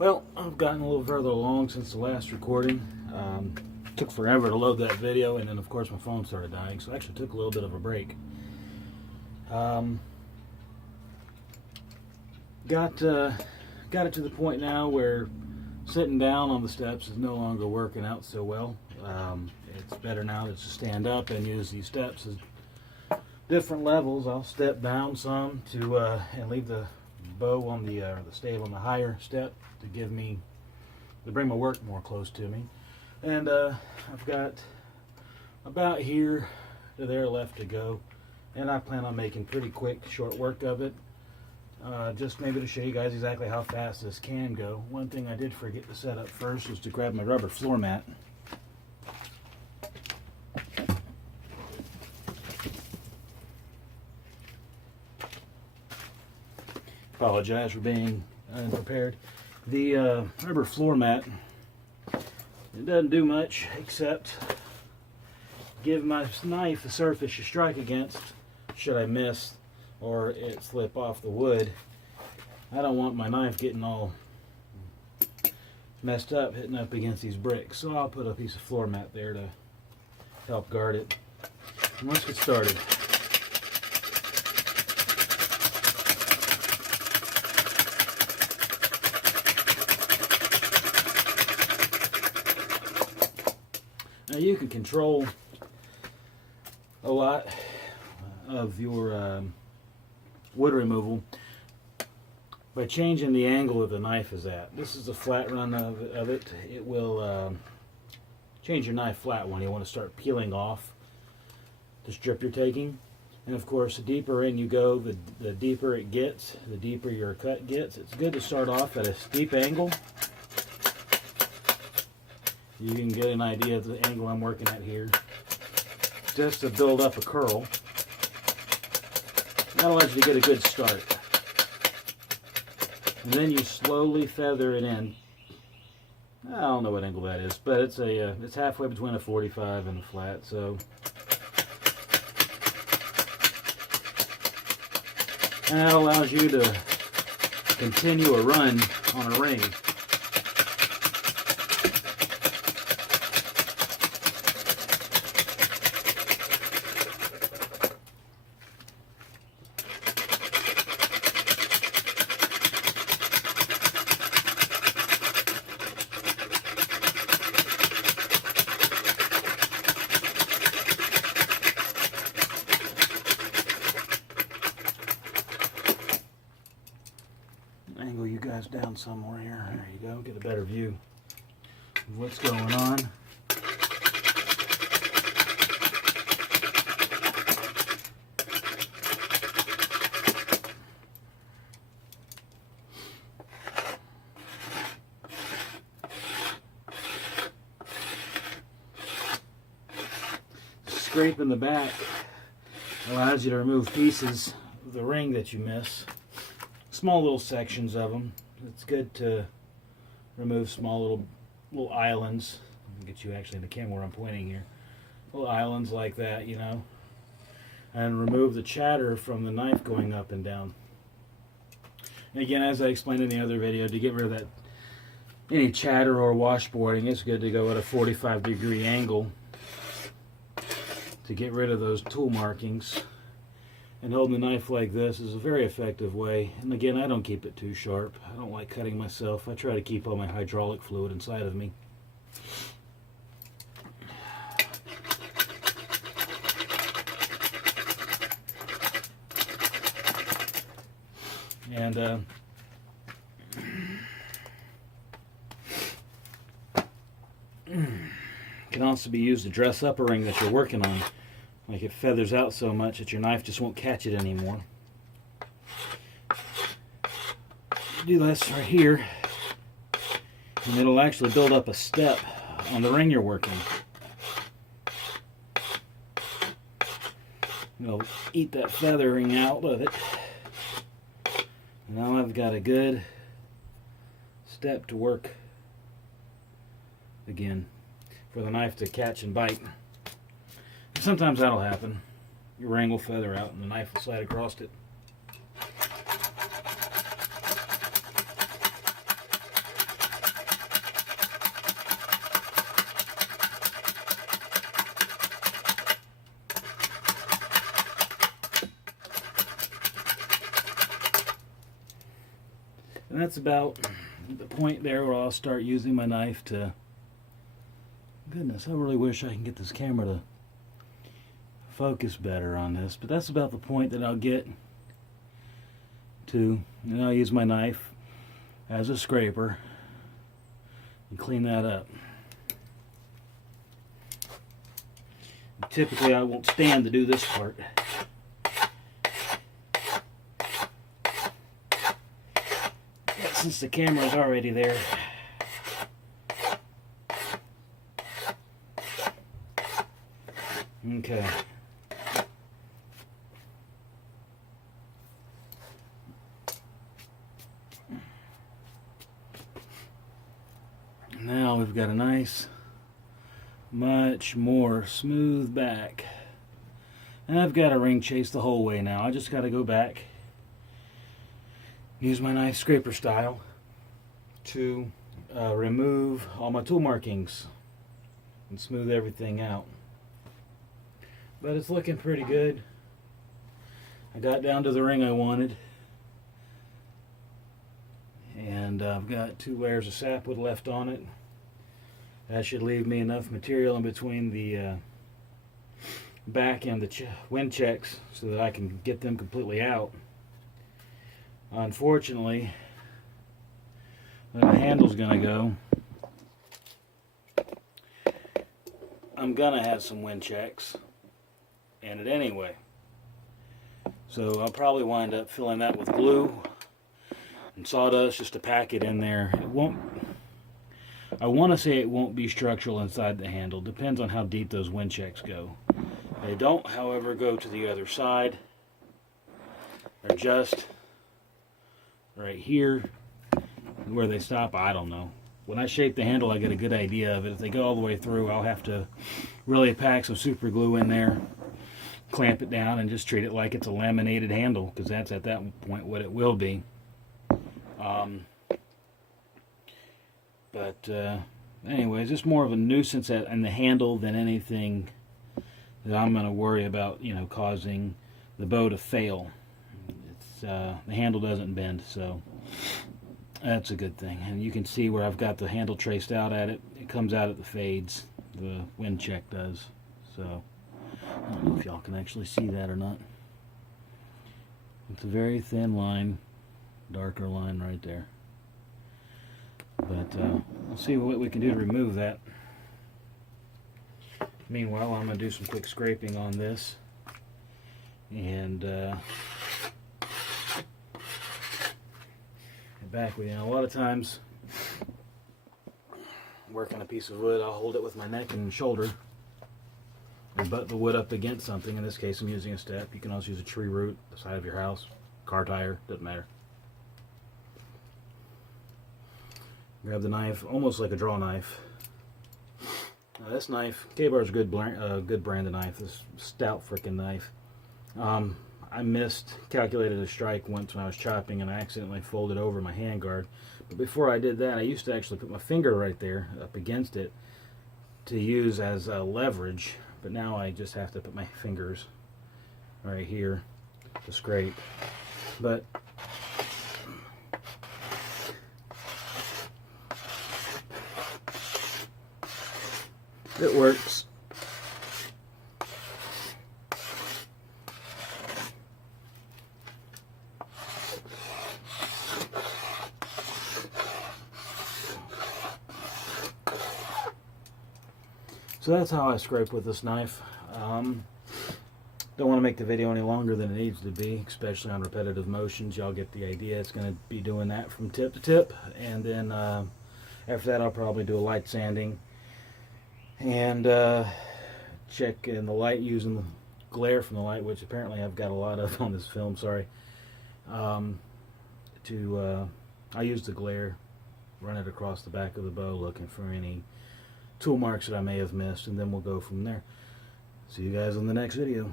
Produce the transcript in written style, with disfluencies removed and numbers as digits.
Well, I've gotten a little further along since the last recording. Took forever to load that video, and then of course my phone started dying, so I actually took a little bit of a break. Got it to the point now where sitting down on the steps is no longer working out so well. It's better now to just stand up and use these steps as different levels. I'll step down some to and leave the bow on the stave on the higher step to bring my work more close to me. And I've got about here to there left to go, and I plan on making pretty quick, short work of it. Just maybe to show you guys exactly how fast this can go. One thing I did forget to set up first was to grab my rubber floor mat. Apologize for being unprepared. The rubber floor mat, it doesn't do much except give my knife a surface to strike against should I miss or it slip off the wood. I don't want my knife getting all messed up hitting up against these bricks, so I'll put a piece of floor mat there to help guard it. And let's get started. Now you can control a lot of your wood removal by changing the angle that the knife is at. This is a flat run of it. It will change your knife flat when you want to start peeling off the strip you're taking. And of course, the deeper in you go, the deeper it gets, the deeper your cut gets. It's good to start off at a steep angle. You can get an idea of the angle I'm working at here, just to build up a curl. That'll let you get a good start. And then you slowly feather it in. I don't know what angle that is, but it's halfway between a 45 and a flat, so. And that allows you to continue a run on a ring. Angle you guys down somewhere here. There you go. Get a better view of what's going on. Scraping the back allows you to remove pieces of the ring that you miss. Small little sections of them. It's good to remove small little islands. I'll get you actually in the camera where I'm pointing here. Little islands like that, you know. And remove the chatter from the knife going up and down. And again, as I explained in the other video, to get rid of that any chatter or washboarding, it's good to go at a 45-degree angle to get rid of those tool markings. And holding the knife like this is a very effective way. And again, I don't keep it too sharp. I don't like cutting myself. I try to keep all my hydraulic fluid inside of me. And can also be used to dress up a ring that you're working on. Like it feathers out so much that your knife just won't catch it anymore. Do this right here, and it'll actually build up a step on the ring you're working. It'll eat that feathering out of it. Now I've got a good step to work again for the knife to catch and bite. Sometimes that'll happen. Your ring will feather out and the knife will slide across it. And that's about the point there where I'll start using my knife to... Goodness, I really wish I can get this camera to focus better on this, but that's about the point that I'll get to, and I'll use my knife as a scraper and clean that up. And typically I won't stand to do this part. But since the camera is already there, okay. Now we've got a nice, much more smooth back. And I've got a ring chase the whole way now. I just got to go back, use my knife scraper style to remove all my tool markings and smooth everything out. But it's looking pretty good. I got down to the ring I wanted. And I've got 2 layers of sapwood left on it. That should leave me enough material in between the back and the wind checks so that I can get them completely out. Unfortunately, where the handle's going to go, I'm going to have some wind checks in it anyway. So I'll probably wind up filling that with glue and sawdust just to pack it in there. It won't, I want to say it won't be structural inside the handle. Depends on how deep those wind checks go. They don't, however, go to the other side. They're just right here. Where they stop, I don't know. When I shape the handle, I get a good idea of it. If they go all the way through, I'll have to really pack some super glue in there, clamp it down, and just treat it like it's a laminated handle, because that's at that point what it will be. Anyways, it's more of a nuisance in the handle than anything that I'm going to worry about, you know, causing the bow to fail. It's the handle doesn't bend, so that's a good thing. And you can see where I've got the handle traced out at it. It comes out at the fades. The wind check does. So I don't know if y'all can actually see that or not. It's a very thin line, darker line right there. But we'll see what we can do to remove that. Meanwhile, I'm going to do some quick scraping on this. And get back with you. Now, a lot of times, working a piece of wood, I'll hold it with my neck and shoulder and butt the wood up against something. In this case, I'm using a step. You can also use a tree root, the side of your house, car tire, doesn't matter. Grab the knife, almost like a draw knife. Now this knife, K-Bar's a good brand of knife. This stout freaking knife. I miscalculated a strike once when I was chopping and I accidentally folded over my handguard. But before I did that, I used to actually put my finger right there up against it to use as leverage. But now I just have to put my fingers right here to scrape. But it works. So that's how I scrape with this knife. Don't want to make the video any longer than it needs to be, especially on repetitive motions. Y'all get the idea. It's going to be doing that from tip to tip, and then after that I'll probably do a light sanding and check in the light using the glare from the light, which apparently I've got a lot of on this film, sorry. I use the glare, run it across the back of the bow looking for any tool marks that I may have missed, and then we'll go from there. See you guys in the next video.